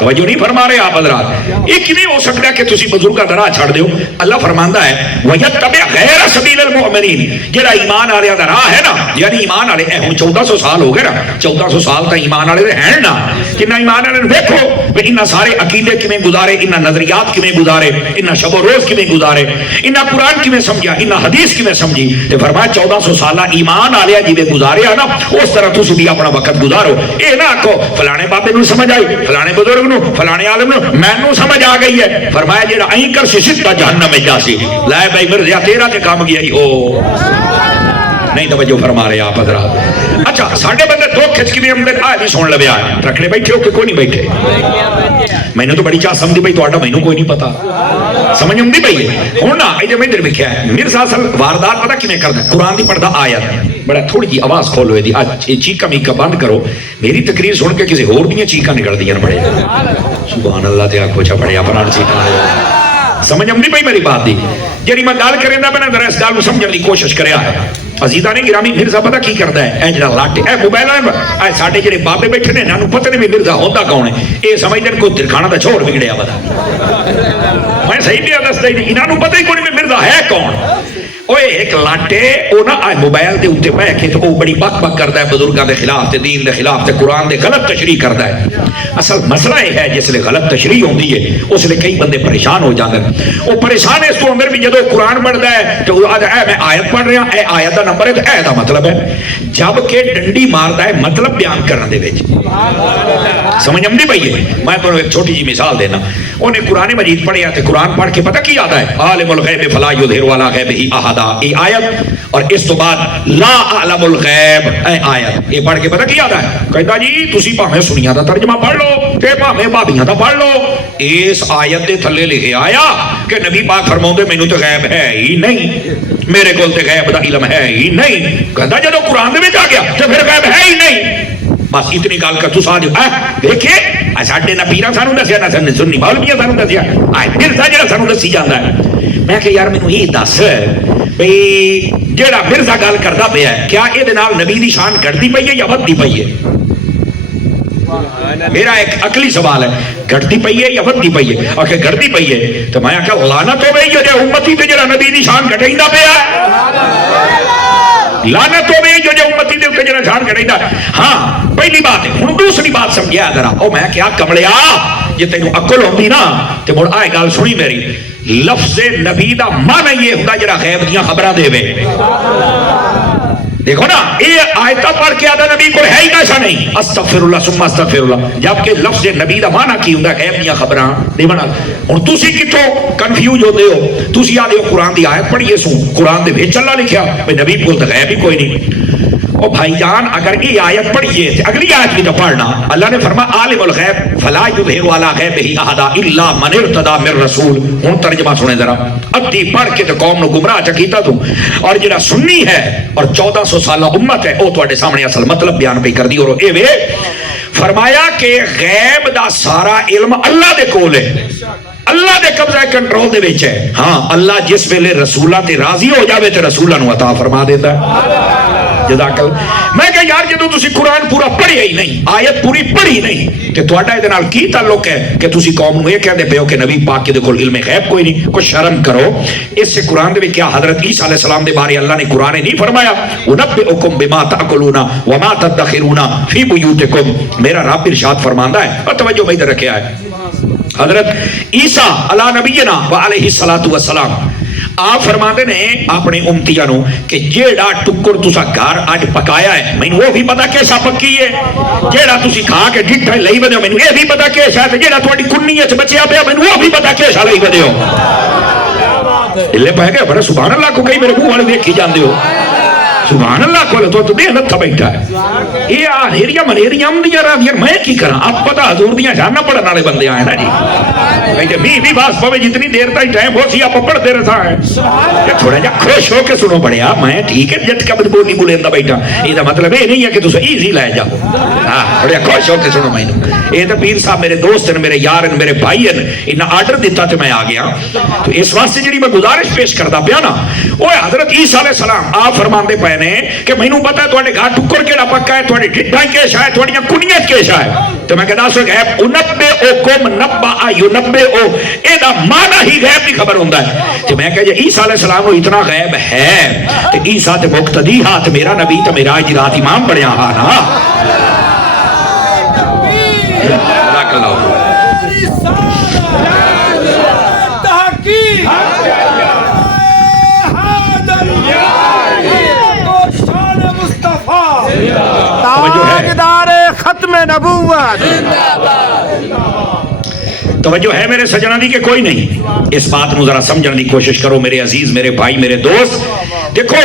توجہ نہیں فرما رہے آپ حضرات. یہ کیویں ہو سکتا ہے کہ تسی بزرگاں دا راہ چھڑ دیو؟ اللہ فرماندا ہے وَيَتَّبِعْ غَيْرَ سَبِيلِ الْمُؤْمِنِينَ. جڑا ایمان والے دا راہ ہے نا، یعنی ایمان والے ہن 1400 سال ہو گئے نا، 1400 سال تا ایمان والے ہیں نا. کنا ایمان والے دیکھو کہ انہاں سارے عقیدے کیویں گزارے، انہاں نظریات کیویں گزارے، انہاں شب و روز کیویں گزارے، انہاں قرآن کیویں سمجھا، انہاں حدیث کیویں سمجھی. تے فرمایا 1400 سالہ ایمان والے جویں گزارے نا، اس طرح تسی بھی اپنا وقت گزارو. اے نہ آکھو فلانے بابے نو سمجھ آئی، فلانے بزرگ نو، فلانے عالم نو، مینوں سمجھ آ گئی ہے. فرمایا جڑا این کر سی سیدھا جہنم میں جاسی. لائے بھائی مرزا تیرا تے کام گیا ہی ہو. نہیں توجہ فرما رہے آپ حضرات. اچھا ساڈے بندے دو کھچ کے بھی ہم آدھی سن لوے آئے رکھنے بیٹھے ہو کہ کوئی نہیں بیٹھے. میں نے تو بڑی چاہ سمجھی بھائی تہاڈا مینوں کوئی نہیں پتا. سمجھ آندی پئی ہے ہن نا اے میں ادھر ویکھیا ہے مرزا اصل واردات پتہ کیویں کردا ہے. قرآن دی پڑھدا آیت بڑا تھوڑی جی آواز کھولو دی اج چیکا میکا بند کرو. میری تقریر سن کے کسی ہور دیاں چیکاں نکلدیاں بڑے. سبحان اللہ تے آکھو چا بڑے اپنا چیکاں. سمجھ آندی پئی میری بات دی جڑی میں گل کریندا میں ذرا اس گل نو سمجھن دی کوشش کریا ہے. عزیزاں نے گرامی مرزا پتہ کی کردا ہے؟ اے جڑا لاٹے اے موبائل اے ساڈے جڑے بابے بیٹھے نے انہاں نوں پتہ نہیں مرزا ہوندا کون ہے. اے سمجھدے نے کوئی درخانہ دا چھوڑ بگڑیا پتا. میں صحیح پیا دسدا ہی نہیں انہاں نوں پتہ ہی کوئی نہیں مرزا ہے کون. اوے ایک لاٹے او نا موبائل دے اوتے بیٹھ کے او بڑی بک بک کردا ہے بزرگاں دے خلاف تے دین دے خلاف تے قرآن دے غلط تشریح کردا ہے. اصل مسئلہ یہ ہے جس لے غلط تشریح ہوندی ہے اس لے کئی بندے پریشان ہو جاندے ہیں. او پریشان اس تو اندر بھی جدوں قرآن پڑھدا ہے تے اے میں آیت پڑھ رہا اے آیت دا نمبر ہے تے اے دا مطلب ہے. جب کہ ڈنڈی ماردا ہے مطلب بیان کرن دے وچ. سمجھ آندی پئی ہے؟ میں تانوں ایک چھوٹی جی مثال دینا. اونے قرآن مجید پڑھیا تے قرآن پڑھ کے پتہ کی آتا ہے عالم الغیب فلا یظہر علی غیبہ احد. یہ آیت اور اس تو بعد لا اعلم الغیب اے آیت یہ پڑھ کے پتہ کیا آتا ہے؟ کہتا جی تسی بھاویں سنیاں دا ترجمہ پڑھ لو تے بھاویں بھابیاں دا پڑھ لو. اس آیت دے تھلے لکھے آیا کہ نبی پاک فرماؤندے مینوں تے غیب ہے ہی نہیں، میرے کول تے غیب دا علم ہے ہی نہیں. کہتا جدوں قرآن دے وچ آ گیا تے پھر غیب ہے ہی نہیں. بس اتنی گل کر تساں دیکھے ساڈے نہ پیراں سانوں دسیا نہ سنی مولویاں سانوں دسیا مرزا جڑا سانوں دسی جاندا ہے. میں کہ یار مینوں یہ دس بھئی جیڑا مرزا گل کردا پیا ہے کیا یہ نبی دی شان گھٹتی پئی ہے یا ودتی پئی ہے؟ میرا ایک عقلی سوال ہے گھٹتی پئی ہے یا ودتی پئی ہے؟ اگر گھٹتی پئی ہے تو میں آخیا لعنت ہوے جو امتی تے جڑا نبی دی شان گھٹیندا پیا ہے. لعنت ہوے جو امتی دے اوتے جڑا شان گھٹیندا. ہاں پہلی بات ہے. ہن دوسری بات سمجھیا ذرا او میں کیا کملیا جے تینوں عقل ہوندی نا تے مڑ آئے گل سنی میری. لفظ نبی دا معنی یہ ہوندا جڑا غیب دیاں خبراں دے وے. دیکھو نا یہ آیتہ پڑھ کے آدھا نبی کو ہے ہی ایسا نہیں استغفر اللہ ثم استغفر اللہ. جبکہ لفظ نبی دا معنی کی ہوندا غیب دیاں خبراں دے بنا. ہن تسی کتھوں کنفیوز ہوندے ہو؟ تسی آدھے ہو قرآن دی آیت پڑھیے سو قرآن دے وچ اللہ لکھیا بھئی نبی کول تے غیب ہی کوئی نہیں. او بھائی جان اگر یہ آیت پڑھیے تے اگلی آیت بھی تو پڑھنا. اللہ نے فرمایا عالم الغیب فلا یظہر علی غیبہ احد الا من ارتضی من رسول. ہن ترجمہ سنیں ذرا ادھی پڑھ کے تے قوم نو گمراہ چکیتا تو. اور جڑا سنی ہے اور 1400 سالہ امت ہے او تواڈے سامنے اصل مطلب بیان پہ کر دی. اور اے وے فرمایا کہ غیب دا سارا علم اللہ دے کول ہے، اللہ دے قبضہ کنٹرول دے وچ ہے. ہاں اللہ جس ویلے رسولاں تے راضی ہو جاوے تے رسولاں نو عطا فرما دیندا ہے. جزاک اللہ. میں کہ یار جدوں تسی قرآن پورا پڑھیا ہی نہیں آیت پوری پڑھی نہیں تے تہاڈا اے دے نال کی تعلق ہے کہ تسی قوم نو یہ کہندے پئے ہو کہ نبی پاک دے کول علم غیب کوئی نہیں؟ کوئی شرم کرو. اس سے قرآن دے وچ کیا حضرت عیسیٰ علیہ السلام دے بارے اللہ نے قرآن نہیں فرمایا انبئکم بما تاکلون وما تدخرون فی بیوتکم؟ میرا رب ارشاد فرماندا ہے اور توجہ میں ادھر رکھیا ہے حضرت عیسیٰ علی نبینا وعلیہ الصلوۃ والسلام آپ فرماندے نے اپنے امتیاں نو کہ جیڑا ٹکر تسا گھر اج پکایا ہے مینوں وہ بھی پتا کیسا پکی ہے. جیڑا تسی کھا کے ڈٹھا لئی ودے مینوں یہ بھی پتا کیسا ہے. جیڑا تہاڈی کنی وچ بچیا پیا مینوں وہ بھی پتا کیسا لئی ودے ہو. لے پہ گئے بڑا سبحان اللہ کو کئی میرے منہ والے دیکھی جاندے ہو. سبحان اللہ کو تو دے نتھا بیٹھا ہے. یہ آہریاں منیریاں آمدیاں رہندیاں میں کی کراں؟ اب پتہ حضور دیاں جاننا پڑھن والے بندے آئے نا جی. کہ بھی باس پوے جتنی دیر تک ٹائم ہو سی آپ پڑھتے رہتا ہے. تھوڑا جا خوش ہو کے سنو بڑھیا میں ٹھیک ہے جٹ کا بولی بولیندا بیٹھا. یہ مطلب یہ نہیں ہے کہ تسا ایزی لے جاؤ. ہاں بڑھیا خوش ہو کے سنو. مینوں یہ تو پیر صاحب میرے دوست ہیں میرے یار ہیں میرے بھائی ہیں انہاں آرڈر دیتا تے میں آ گیا. تو اس واسطے جڑی میں گزارش پیش کردا پیا نا وہ حضرت عیسیٰ علیہ السلام آپ فرماندے پے رہے ہیں کہ مینوں پتا ہے تواڈے گھر ٹکر کیڑا پکا ہے, تواڈے ڈھڈاں کیش ہے, تواڈیاں کنیاں کیش ہے. تو میں کہدا سو غیب انبئکم نبأ ینبئ, اے دا معنی ہی غیب دی خبر ہوندا ہے. تے میں کہ عیسیٰ علیہ السلام نو اتنا غیب ہے تے عیسیٰ تے مقتدی ہاتھ میرا نبی تے میرا اج رات امام بنیا ہا نا. جزاک اللہ. تاجدار ختم نبوت. توجہ ہے میرے سجنا دی کہ کوئی نہیں؟ اس بات نو ذرا سمجھنے دی کوشش کرو میرے عزیز, میرے بھائی, میرے دوست. دیکھو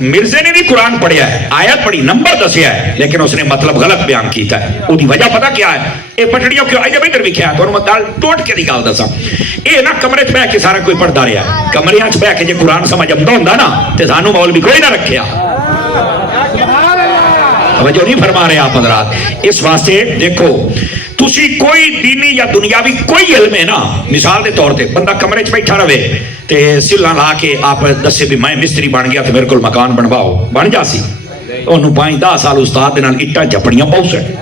مرزے نے بھی قرآن پڑھیا ہے, آیت پڑھی, نمبر دسیا ہے, لیکن اس نے مطلب غلط بیان کیتا ہے. وہ دی وجہ پتہ کیا ہے؟ اے پٹڑیوں کیوں آئی جب ادھر لکھیا ہے تو میں گل ٹوٹ کے دی گل دساں. اے نا کمرے چ بیٹھ کے سارا کوئی پڑھدا رہیا ہے, کمریاں چ بیٹھ کے جے قرآن سمجھ آندا ہوندا نا تے سانو مولوی کوئی نہ رکھیا. توجہ نہیں فرما رہے آپ حضرات. اس واسطے دیکھو تسی کوئی دینی یا دنیاوی کوئی علم ہے نا, مثال دے طور تے بندہ کمرے چ بیٹھا رہے تے سلاں لا کے آپ دسے بھی میں مستری بن گیا تے میرے کول مکان بنواؤ, بن جاسی. انہوں 5-10 سال استاد دے نال اٹاں جھپڑیاں پاؤسن,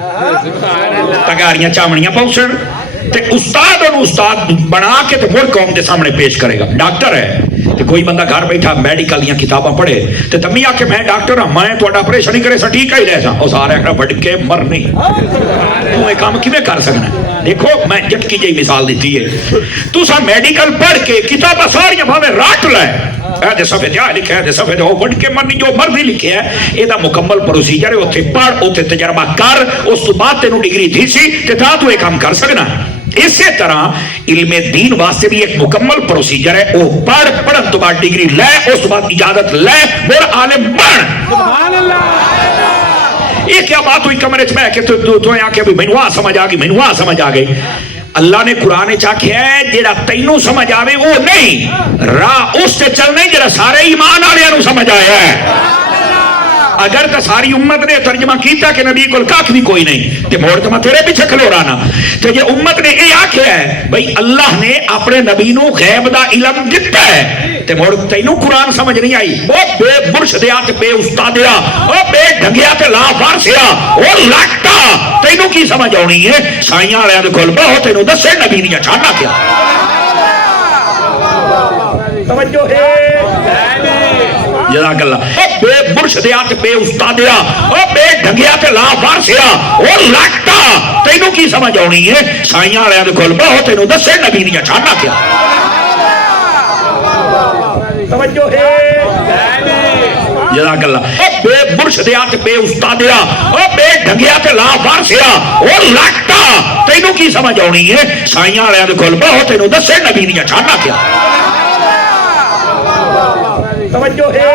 تگاریاں چامڑیاں پاؤسن, تے استاد انہوں استاد بنا کے تے مڑ قوم دے سامنے پیش کرے گا. ڈاکٹر ہے تے کوئی بندہ گھر بیٹھا میڈیکل دیاں کتاباں پڑھے تے تمی آ کے میں ڈاکٹر ہاں, میں تہاڈا آپریشن ہی کرے سا ٹھیک ہی رہ سا. او سارے آکھنا وڈ کے مر نہیں, تو یہ کام کیویں کر سکنا ہے؟ دیکھو میں جٹکی جی مثال دیتی ہے. تساں میڈیکل پڑھ کے کتاباں ساریاں بھاویں رٹ لے, اے دے صفحے تے لکھیا ہے, دے صفحے تے او وڈ کے مرنی جو مرضی لکھیا ہے, اے دا مکمل پروسیجر ہے. اوتھے پڑھ, اوتھے تجربہ کر, اس تو بعد تینوں ڈگری دی سی تے تاں تو یہ کام کر سکنا. اسی طرح علم دین واسطے بھی ایک مکمل پروسیجر ہے. او پڑھ, پڑھن تو بعد ڈگری لے, اس تو بعد اجازت لے, اور عالم بن. سبحان اللہ. یہ کیا بات ہوئی کمرے چ بیٹھ کے تو آ کے مینوں آ سمجھ آ گئی, مینوں آ سمجھ آ گئی. اللہ نے قرآن چاکھیا ہے جیڑا تینوں سمجھ آوے وہ نہیں, راہ اس سے چلنا ہی جڑا سارے ایمان والےاں نوں سمجھ آیا ہے. اگر تو ساری امت نے ترجمہ کیتا کہ نبی کول کاکھ بھی کوئی نہیں تے موڑ تو میں تیرے پیچھے کھلو رانا. تے یہ امت نے یہ آکھیا ہے بھئی اللہ نے اپنے نبی نو غیب دا علم دتا ہے, تے موڑ تینوں قرآن سمجھ نہیں آئی. وہ بے مرشدیا تے بے استادیا, او بے ڈھنگیا تے لا فارسیا, او لٹا تینوں کی سمجھ آنی ہے؟ سائیاں والےاں دے کول بہو تینوں دسے نبی نہیں چھاڑنا کیا. توجہ ہے. جزاک اللہ. بے مرشدیا تے بے استادیا, او بے ڈھنگیا تے لا فارسیا, او لٹا تینوں کی سمجھ آنی ہے؟ سائیاں والےاں دے کول بہو تینوں دسے نبی نہیں چھاڑنا کیا. توجہ ہے. جزاک اللہ. بے مرشدیا تے بے استادیا, او بے ڈھنگیا تے لا فارسیا, او لٹا تینوں کی سمجھ آنی ہے؟ سائیاں والےاں دے کول بہو تینوں دسے نبی نہیں چھاڑنا کیا. توجہ ہے.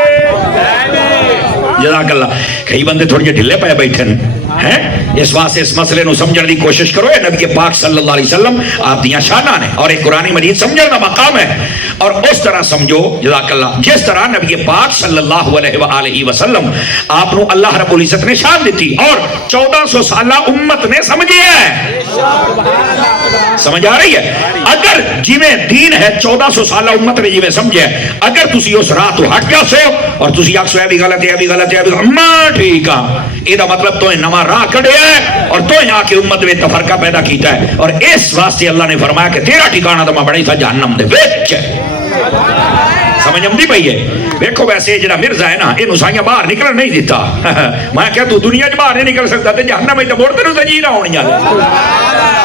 جزاک اللہ. کئی بندے تھوڑے جے ڈھلے پے بیٹھے ہیں, اس واسطے اس مسئلے نو سمجھنے دی کوشش کرو. نبی پاک صلی اللہ علیہ وسلم آپ دیاں شاناں نے, اور ایک قرآن مجید سمجھنے دا مقام ہے, اور اس طرح سمجھو جزاک اللہ جس طرح نبی پاک صلی اللہ علیہ وآلہ وسلم آپ نو اللہ رب العزت نے شان دیتی, اور 1400 سالہ امت نے سمجھی ہے. سمجھ آ رہی ہے؟ اگر جویں دین ہے 1400 سالہ امت نے جویں سمجھے, اگر تسی اس راہ تو ہٹ جا سو اور تسی آکھو اے بھی غلط ہے, اے بھی غلط ہے, اے بھی غلط, ٹھیک ہے, یہ دا مطلب تو نواں راہ کڈیا ہے اور تو آ کے امت میں تفرقہ پیدا کیتا ہے. اور اس واسطے اللہ نے فرمایا کہ تیرا ٹھکانہ تو میں بڑی تھا جہنم دے وچ. سمجھ آمدی پئی ہے؟ دیکھو ویسے جڑا مرزا ہے نا, یہ سائیاں باہر نکلن نہیں دیتا. میں کہ تو دنیا چ باہر نہیں نکل سکتا تے جہنم وچ مڑ تینوں تے جینا ہونی ہے.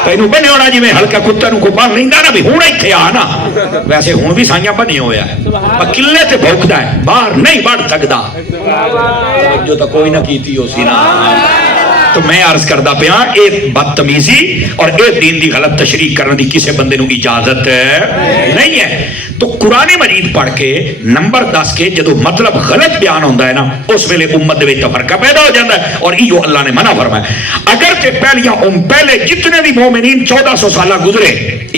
تینوں بنے ہونا جویں ہلکا کتا نوں کو بن لیندا نا بھی ہن ایتھے آ نا, ویسے ہن بھی سائیاں بنے ہویا ہے, پر قلعے تے بھوکدا ہے, باہر نہیں بڑھ سکدا. جو تو کوئی نہ کیتی ہو سی نا. تو میں عرض کردا پیا ایک بدتمیزی اور ایک دین دی غلط تشریح کرنے دی کسی بندے نو اجازت نہیں ہے. تو قرآن مجید پڑھ کے نمبر 10 کے جدو مطلب غلط بیان ہوتا ہے نا, اس ویلے امت دے تفرقہ پیدا ہو جاتا ہے, اور ایو اللہ نے منع فرمایا. اگر تے پہلے جتنے بھی مومنین 1400 سالہ گزرے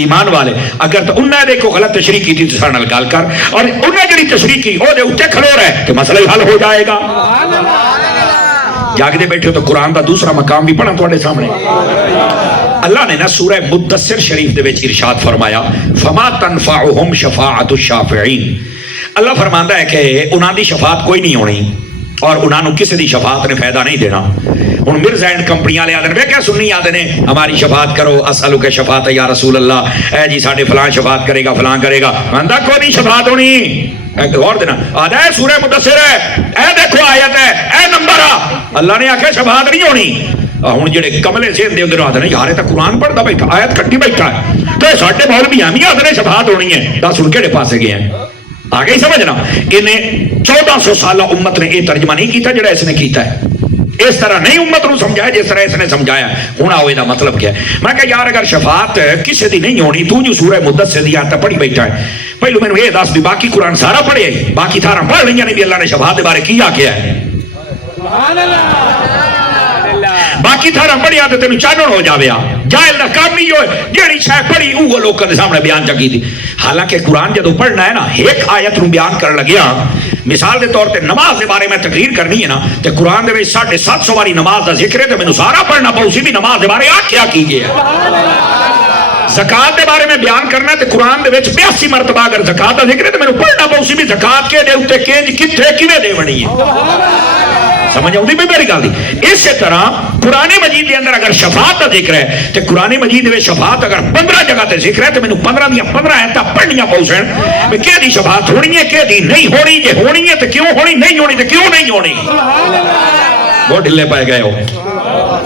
ایمان والے, اگر تو انہوں نے کو غلط تشریح کی تھی تو سارے نال گل کر, اور انہیں جڑی تشریح کی وہ دے اوتے کھلو رہے تو مسئلہ حل ہو جائے گا. جاگدے بیٹھے تو قرآن دا دوسرا مقام بھی پڑھا تواڈے سامنے. اللہ نے نا سورہ مدثر شریف دے وچ ارشاد فرمایا فما تنفعهم شفاعت الشافعین. اللہ فرماندا ہے کہ انہاں دی شفاعت کوئی نہیں ہونی, اور انہوں نے کسی دی شفاعت نے فائدہ نہیں دینا. ہوں مرزا اینڈ کمپنی والے آتے ہیں کیا سننی آتے ہیں ہماری شفاعت کرو اسالو کے شفاعت یا رسول اللہ اے جی ساڈے فلاں شفاعت کرے گا فلاں کرے گا. بندہ کوئی نہیں شفاعت ہونی. غور دینا آدھا ہے سورہ مدثر ہے اے دیکھو آیت ہے اے نمبر اللہ نے آخیا شفاعت نہیں ہونی. ہوں جڑے کملے سے اندر آتے ہیں یار تو قرآن پڑھتا بیٹھا آیت کٹی بیٹھا ہے تو ساڈے مولوی ہم ہی آتے ہیں شفاعت ہونی ہے. دس ہوں کہڑے پاسے گئے ہیں آگے ہی سمجھنا. انہیں 1400 سالہ امت نے یہ ترجمہ نہیں کیتا جڑا اس نے کیتا ہے. اس طرح نہیں امت نو سمجھایا جس طرح اس نے سمجھایا. ہوں آؤ یہ مطلب کیا ہے. میں کہ یار اگر شفاعت کسی دی نہیں ہونی تو جو سورہ مدثر دی آیت پڑھی بیٹھا ہے پہلو میں یہ دس بھی باقی قرآن سارا پڑھے باقی تھارا پڑھ لیا نہیں بھی اللہ نے شفاعت کے بارے کیا کیا ہے. باقی تھارا پڑھیا تو تینوں چانن ہو جاوے جائل دا کام ہی ہوئے جیڑی شے پڑھی وہ لوگوں کے سامنے بیان چکی تھی. حالانکہ قرآن جدو پڑھنا ہے نا ایک آیت نو بیان کر لگیا مثال دے طور تے نماز دے بارے میں تقریر کرنی ہے نا تے قرآن دے وچ 750 واری نماز دا ذکر ہے تے مینوں سارا پڑھنا پاؤ سی بھی نماز دے بارے آ کیا کی گیا. زکات دے بارے میں بیان کرنا تے قرآن دے وچ 82 مرتبہ اگر زکات دا ذکر ہے تے مینوں پڑھنا پاؤ سی بھی زکات کے دے اوتے کینج کتھے کیویں دیونی ہے. سمجھ آؤں بھی میری گل دی. اسی طرح قرآن مجید کے اندر اگر شفاعت کا ذکر ہے تو قرآن مجید میں شفاعت اگر 15 جگہ تے ذکر ہے تو مینوں 15 دیا 15 آیتاں پڑھنیاں پاؤ سن کہ کہہ دی شفاعت ہونی ہے کہہ دی نہیں ہونی جے ہونی ہے تو کیوں ہونی نہیں ہونی تو کیوں نہیں ہونی. وہ ڈھلے پائے گئے ہو.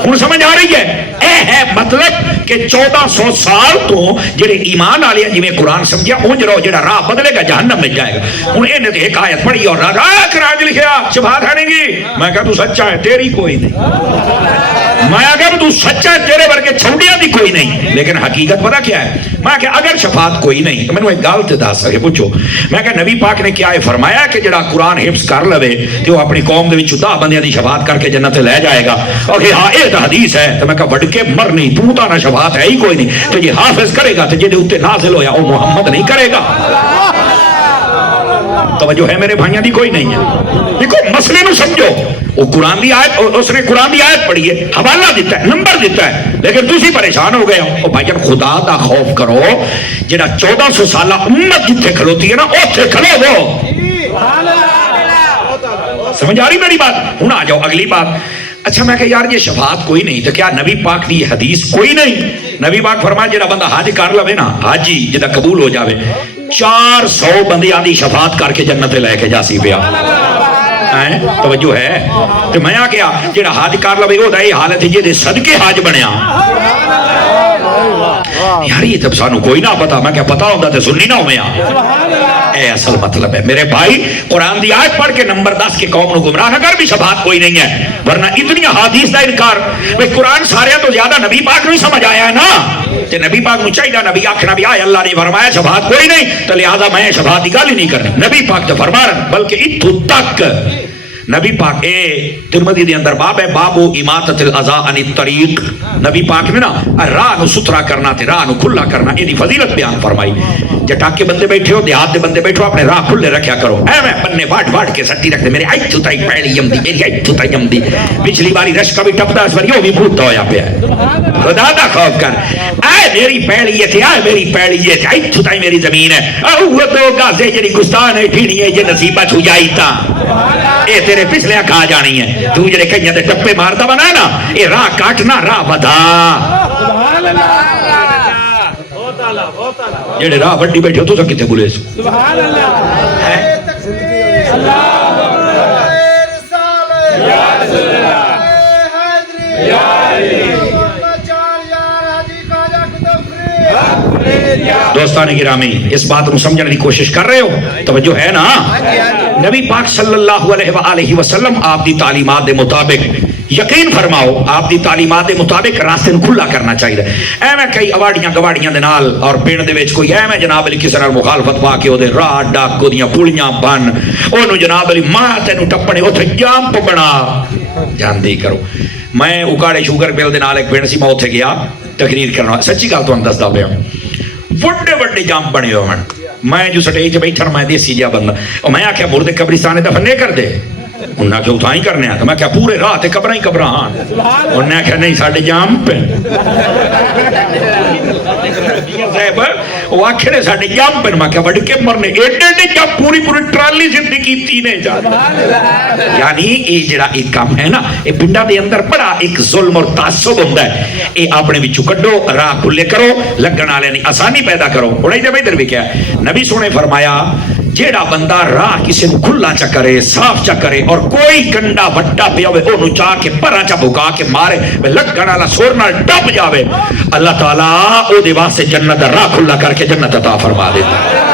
ہوں سمجھ آ رہی ہے. اے ہے مطلب کہ 1400 سال تو جڑے ایمان والے جی قرآن سمجھا اونج رہو جڑا راہ بدلے گا جہنم میں جائے گا. ہوں یہ ایک آیت پڑھی اور راج لکھیا شفاعت ہے نہیں. میں کہا تو سچا ہے تیری کوئی نہیں. میں اگر تو سچا ہے تیرے ورگے چھوڑیا بھی کوئی نہیں. لیکن حقیقت پتہ کیا ہے. میں کہ اگر شفاعت کوئی نہیں تو میں نے ایک گل تے دس سکے پوچھو. میں کہ نبی پاک نے کیا فرمایا کہ جڑا قرآن حفظ کر لوے تو اپنی قوم دے وچ 10 بندیاں دی شفاعت کر کے جنت لے جائے گا. اور کہ ہاں یہ تو حدیث ہے. تو میں کہا وڈ کے مر نہیں تو تا نہ شفاعت ہے ہی کوئی نہیں. تو یہ حافظ کرے گا تو جے اوتے نازل ہویا وہ محمد نہیں کرے گا. توجہ ہے میرے بھائیاں دی کوئی نہیں ہے. دیکھو مسئلے نو سمجھو. وہ قرآن دی آیت اس نے قرآن دی آیت پڑھی ہے حوالہ دیتا ہے نمبر دیتا ہے لیکن تسی پریشان ہو گئے ہو. بھائی جان خدا دا خوف کرو. جڑا 1400 سالہ امت جتھے کھلوتی ہے نا اوتھے کھلو وہ. سمجھ آ رہی میری بات. ہوں آ جاؤ اگلی بات. اچھا میں کہ یار یہ شفاعت کوئی نہیں تو کیا نبی پاک دی حدیث کوئی نہیں. نبی پاک فرمایا جڑا بندہ حج کر لوے نا حاجی جدا قبول ہو جاوے 400 بندیاں دی شفاعت کر کے جنت لے کے جاسی پیا. توجہ ہے. تو میں آ گیا جڑا حج کر لوے وہ یہ حالت ہے جی صدقے حج بنیا. یار یہ تب سانو کوئی نہ پتا. میں کیا پتا ہوتا تو سننی نہ ہویا. اے اصل مطلب ہے میرے بھائی قرآن دی آیت پڑھ کے نمبر 10 کے قوم نو گمراہ اگر بھی شفاعت کوئی نہیں ہے. ورنہ اتنی حدیث دا انکار. بھئی قرآن سارے تو زیادہ نبی پاک نہیں سمجھ آیا ہے نا. تے نبی پاک نو چاہیے نبی آخنا بھی آئے اللہ نے فرمایا شفاعت کوئی نہیں تو لہذا میں شفاعت کی گل ہی نہیں کرنی. نبی پاک تو فرما رہا بلکہ اتھو تک نبی پاک ترمذی دے اندر باب ہے بابو اماطت الاذى عن الطریق. نبی پاک نے نا راہ نو ستھرا کرنا تے راہ نو کھلا کرنا یہ فضیلت بیان فرمائی. جٹاک کے بندے بیٹھے ہو دیہات دے بندے بیٹھو اپنے راہ کھلے رکھیا کرو. اے میں بننے واٹ کے سٹی رکھتے میرے ایتھو تائی پہلی یمدی میری ایتھو تائی یمدی. پچھلی باری رش کا بھی ٹپدا اس بار یوں بھی بھوتا ہویا پیا. خدا دا خوف کر. اے میری پہلی ہے تے اے میری پہلی ہے تے ایتھو تائی میری زمین ہے. او وہ تو گازے جڑی گستان ہے ٹھیڑی ہے یہ نصیبہ چھو جائی تا اے تیرے پچھلے کھا جانی ہے. تو جڑے کئیاں دے ٹپے مارتا بنا ہے نا اے راہ کاٹنا راہ بدا. جڑے راہ بڑی بیٹھے ہو تو سب کتے بولے سبحان اللہ. دوستان گرامی اس بات کو سمجھنے کی کوشش کر رہے ہو. توجہ ہے نا. نبی پاک صلی اللہ علیہ وآلہ وسلم آپ دی تعلیمات دے مطابق یقین فرماؤ آپ دی تعلیمات دے مطابق راستے کھلا کرنا چاہیے. ایویں کئی اواڑیاں گواڑیاں دے نال اور پنڈ دے وچ کوئی ایویں جناب علی کسی نال مخالفت پا کے اودے راہ ڈاکو دیاں پولیاں بن اونوں جناب علی ماں تینوں ٹپنے اوتھے جامپ بنا جاندی کرو. میں اکاڑے شوگر مل دے نال ایک پنڈ سی میں اوتھے گیا تقریر کرنا. سچی گل تانوں دسدا پیا وڈے وڈے جامپ بنے ہوئے ہیں. میں جو سٹیج بیٹھا میں دیسی جا بندہ اور میں آخیا مردے قبرستان دفن نہیں کر دے انہیں آخیا اتنا ہی کرنے تو میں کیا پورے راہ تے قبراں ہی قبراں ہاں انہیں آخیا نہیں ساڈے جام پہ صاحب وہ آخے نے ساڈے جام پہ میں کیا وڈ کے مرنے ایڈے ایڈے جب پوری پوری ٹرالی زندگی تھی نے جا یعنی یہ جڑا ایک کام ہے نا یہ پنڈا دے اندر بڑا ایک ظلم اور تعصب ہوتا ہے یہ اپنے وچوں کڈو راہ کھلے کرو لگن والے نہیں آسانی پیدا کرو بڑا جب ادھر بھی کیا نبی سونے فرمایا جیڑا بندہ راہ کسی کو کھلا چا کرے صاف چا کرے اور کوئی کنڈا وٹا پیا ہوئے اونوں چا کے پرا چا بھگا کے مارے لگن والا سور نال ڈب جاوے اللہ تعالیٰ او دے واسطے جنت دا راہ کھلا کر کے جنت عطا فرما دیتا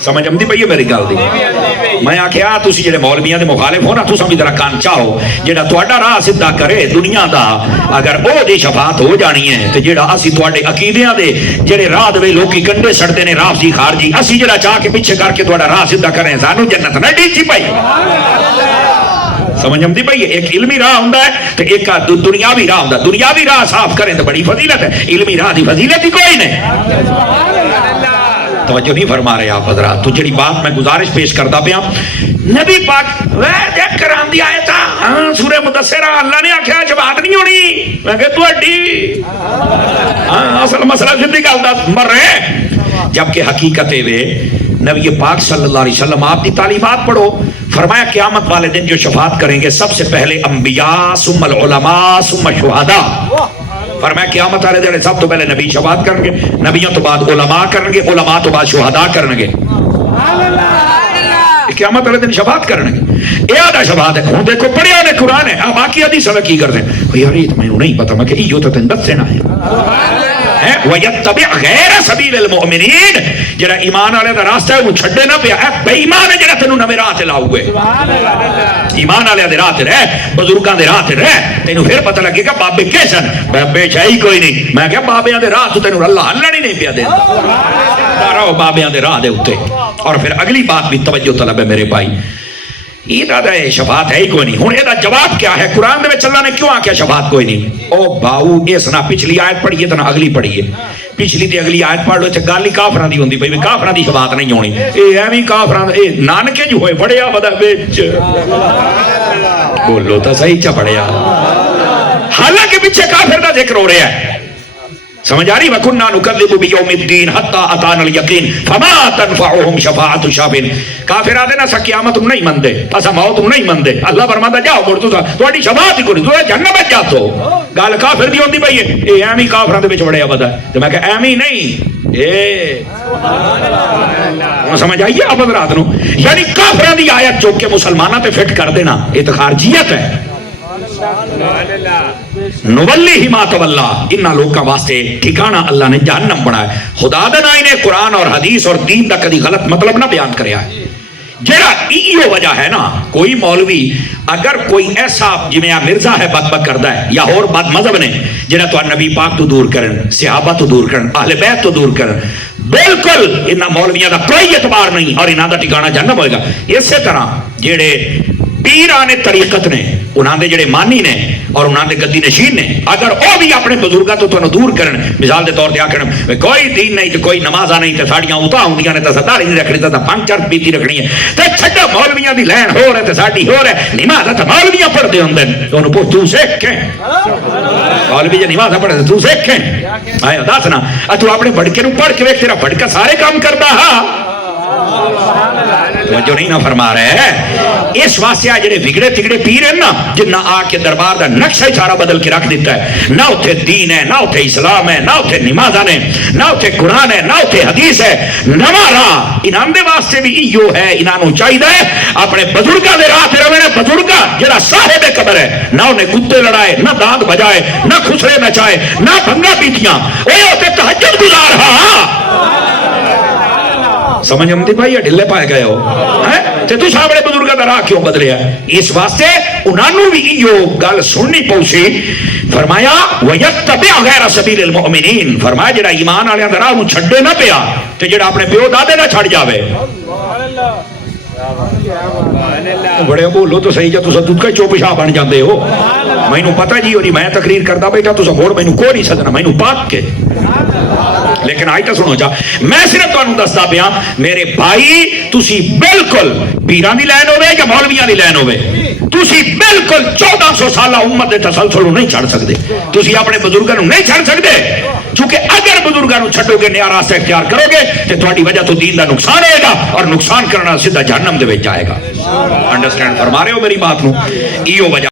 سمجھ آمدی پئی ہے میری گل دی میں آخیا تسی جڑے مولویاں دے مخالف ہو نا تساں بھی ذرا کان چاہو جیڑا تہاڈا راہ سیدھا کرے دنیا دا اگر او دی شفاعت ہو جانی ہے تے جیڑا اسی تہاڈے عقیدیاں دے جڑے راہ دے لوکی کنڈے سڑتے نے رافضی خارجی اسی جڑا چاہ کے پیچھے کر کے تہاڈا راہ سیدھا کریں سانو جنت نہ ڈیچی پئی سمجھ آمدی پئی ایک علمی راہ ہوندا ہے تے ایک دنیاوی راہ ہوندا دنیاوی راہ صاف کریں تے بڑی فضیلت ہے علمی راہ دی فضیلت ہی کوئی نہیں توجہ نہیں فرما رہے آپ حضرات تو جڑی بات میں گزارش پیش کرتا پیا نبی پاک دیکھ کر آن دی آئے تھا سورہ مدثرہ اللہ نے آکھیا شفاعت نہیں ہونی میں کہ تہاڈی اصل مسئلہ سیدھی گل دا مر رہے جبکہ حقیقت ہے نبی پاک صلی اللہ علیہ وسلم آپ کی تعلیمات پڑھو فرمایا قیامت والے دن جو شفاعت کریں گے سب سے پہلے انبیاء ثم العلماء ثم الشہداء فرمایا قیامت والے دن سب تو پہلے نبی شفاعت کریں گے نبیوں تو بعد علماء کریں گے علماء تو بعد شہداء کریں گے قیامت والے دن شفاعت کریں گے یہ آدھا شفاعت ہے ہوں دیکھو پڑھیا نے قرآن ہے اب باقی حدیث میں کی کرتے ہیں یار یہ تو میں نہیں پتا میں کہ یہ تو تن دس سے نہ ہے وَيَتَّبِعْ غَيْرَ سَبِيلِ الْمُؤْمِنِينَ جڑا ایمان والے دا راستہ ہے وہ چھڈے نہ پیا اے بے ایمان ہے جڑا تینوں نویں راہ تے لاؤ گے ایمان والے دے راہ تے رہ بزرگاں دے راہ تے رہ تینوں پھر پتہ لگے گا بابے کیسن بابے چاہی کوئی نہیں میں کہ بابیاں دے راہ تو تینوں اللہ ہلن ہی نہیں پیا دیندا رہو بابیاں دے راہ دے اوتے اور پھر اگلی بات بھی توجہ طلب ہے میرے بھائی یہ دادا ہے شفاعت ہے ہی کوئی نہیں ہوں یہ جواب کیا ہے قرآن دے اللہ نے کیوں آکھیا شفاعت کوئی نہیں او باؤ اس نہ پچھلی آیت پڑھیے تو نہ اگلی پڑھیے پچھلی تے اگلی آیت پڑھ لو تے گل ہی کافراں دی ہوندی پئی کافراں دی شفاعت نہیں ہونی اے ایویں کافراں اے نانکے جو ہوئے بڑیا ودا وچ بولو تا صحیح چا پڑھیا حالانکہ پیچھے کافر دا ذکر ہو رہا ہے سمجھ آ رہی وَكُنَّا نُكَذِّبُ بِيَوْمِ الدِّينِ حَتَّى أَتَانَا الْيَقِينُ فَمَا تَنْفَعُهُمْ شَفَاعَةُ الشَّافِعِينَ کافر آدھے نا سا قیامت تم نہیں مندے پسا موت تم نہیں مندے اللہ فرماتا جاؤ مڑ تو تھوڑی شفاعت ہی کوئی تو جہنم وچ جا تو گل کافر دی ہوندی پئی ہے اے ایویں کافراں دے وچ بڑیا ودا تے میں کہ ایویں نہیں اے سمجھ آئیے آپ حضرات نو یعنی کافراں دی آیت جو کہ مسلماناں تے فٹ کر دینا یہ تو خارجیت ہے نولی ما تولا ان لوگوں واسطے ٹھکانہ اللہ نے جہنم بنایا خدا دے نائے نے قرآن اور حدیث اور دین دا کدی غلط مطلب نہ بیان کریا ہے جڑا ایو وجہ ہے نا کوئی مولوی اگر کوئی ایسا جویں مرزا ہے بک بک کردا ہے یا اور بد مذہب نے جڑا تو نبی پاک تو دور کرن صحابہ تو دور کرن اہل بیت تو دور کرن بالکل انہاں مولویاں دا کوئی اعتبار نہیں اور انہاں دا ٹھکانہ جہنم ہوئے گا اسی طرح جڑے پیران طریقت نے انہاں دے جڑے مانی نے اور انہاں دے گدی نشین نے اگر او بھی اپنے بزرگاں تو تانوں دور کرن مثال دے طور تے آکھن کوئی دین نہیں تے کوئی نمازاں نہیں تے ساڈیاں اوتاں ہوندیاں نے تے سداری نہیں رکھنی تے پنج چرت پیتی رکھنی ہے تے چھڈا مولویاں دی لین ہو رہے تے ساڈی ہو رہے نماز تے مولویاں پڑھدے ہوندے نے اونوں پوچھ تو سکھ کے مولوی جے نماز پڑھدے تو سکھ کے آیا دس نا تو اپنے بھڑکے نوں پڑھ کے ویکھ تیرا بھڑکا سارے کام کردا ہاں توجہ نہیں نہ فرما رہے ہیں اس واسطے جڑے بگڑے تگڑے پیر ہیں نا جنہ آ کے دربار دا نقشہ سارا بدل کے رکھ دیتا ہے نہ اتھے دین ہے نہ اتھے اسلام ہے نہ اتھے نمازاں نے نہ اتھے قرآن ہے نہ اتھے حدیث ہے نواں راہ انہاں دے واسطے بھی ایو ہے انہاں نوں چاہیے اپنے بزرگاں دے راہ تے رہے بزرگاں جڑا صاحب قبر ہے نہ انہیں کتے لڑائے نہ دانت بجائے نہ خسرے نچائے نہ بھنگا پیتیاں اوے تے تہجد گزار ہاں سمجھ آمدی بھائی ڈھلے پائے گئے ہو تے تو سامنے بزرگاں دا راہ کیوں بدلیا اس واسطے انہاں نوں بھی ایو گل سننی پوسی فرمایا وَيَتَّبِعْ غَيْرَ سَبِيلِ الْمُؤْمِنِينَ فرمایا جڑا ایمان والےاں دا راہ نوں چھڈے نہ پیا تے جڑا اپنے پیو دادے نہ چھڑ جاوے بڑے بولو تو صحیح جا تسا دودھ کا چوپ شاہ بن جاندے ہو مینوں پتہ جی ہو جی میں تقریر کردا بیٹا تسا موڑ مینوں کوئی نہیں سدنا مینوں پاک کے لیکن آئی تو سنو جا میں صرف تانوں دسدا پیا میرے بھائی تسی بالکل پیراں دی لین ہوے یا مولویاں دی لین ہوے تسی بالکل 1400 سالہ امت دے تسلسل نو نہیں چھڑ سکدے تسی اپنے بزرگاں نو نہیں چھڑ سکدے کیونکہ اگر بزرگاں نو چھڈو گے نیا راستہ اختیار کرو گے تے تہاڈی وجہ تو دین دا نقصان ہوئے گا اور نقصان کرنا سیدھا جہنم دے وچ جائے گا انڈرسٹینڈ فرما رہے ہو میری بات نو ایو وجہ